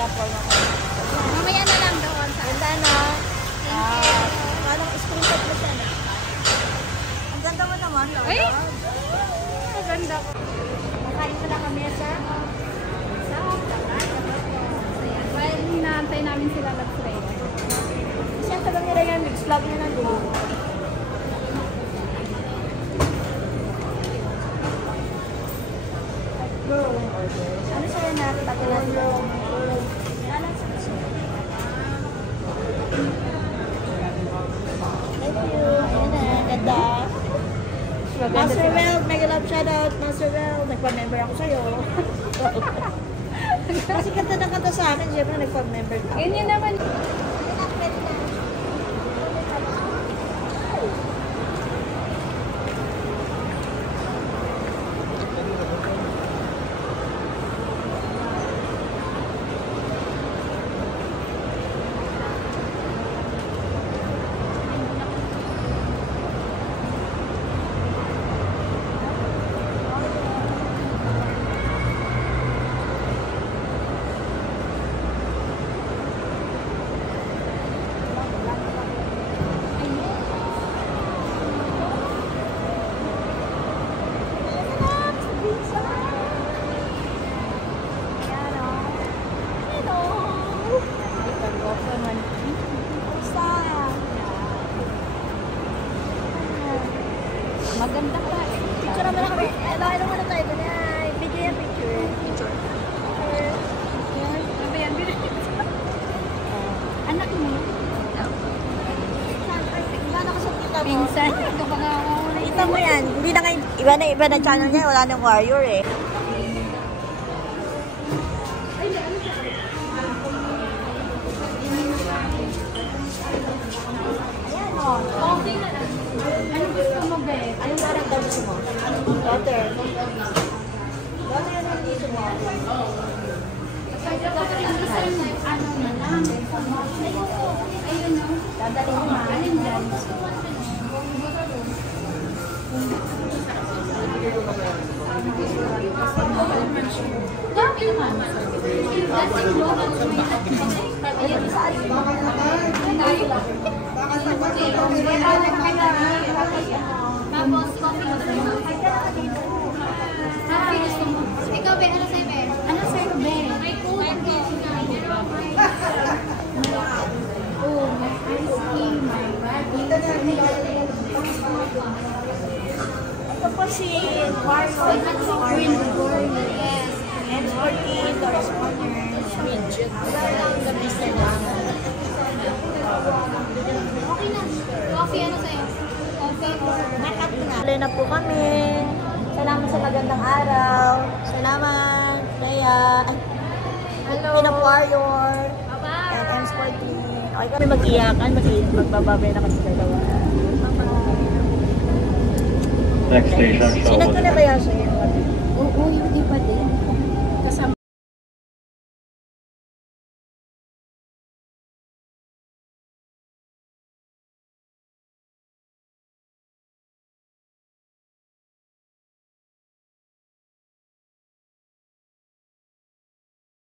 kaya forma ko. Mamaya na lang doon. Ganda na. Parang screenshot mo siya na. Ang ganda mo naman. Uy! Ang ganda ko. Makain pa lang kami sa While hinaantay namin sila mag-try. kasi ang tagal nila yan. Mix vlog na nandun. Ano sa'yo na? Tagulan mo. Thank you. Ayan na. Ganda. Master Weld, mega love shoutout. Master Weld, nagpa-member ako sa'yo. Kasi kanta na kanta sa akin, siyempre nagpa-member ka. Ganyan naman. Maganda pa eh. Picture naman ako. Ano muna tayo doon? Video yan, picture. Picture. Ano ba yan? Anak mo? Iba na kasi kita mo. Pinsan. Ito ba nga ako? Kita mo yan. Hindi na kayo, iba na channel niya. Wala nang warrior eh. Ayan o. Okay na lang. Ano gusto mo, be? Anong parang gusto mo? Daughter. Daughter, anong gusto mo? Ano na lang? Ayun o. Dadali mo ma. Alin dyan? Dami naman. Ayan, saan? Tapos, coffee. Ikaw, be, ano sa'yo, be? Ano sa'yo, be? May coke. Oh, my ice cream, my rabbit. Ito po si Green Gourd. Yes. And 40 Doris Corners. The business lang. Okay na. Coffee, ano sa'yo? Coffee or... Nakat na. Tuloy na po kami. Salamat sa magandang araw. Salamat. Kaya, hello. Pinap Warrior. Bye-bye. And M-Sporty. Okay kami mag-iyakan. Magbababay na kami sa dalawa. Next station, Sinag ko na kaya siya? Oo, hindi pa din.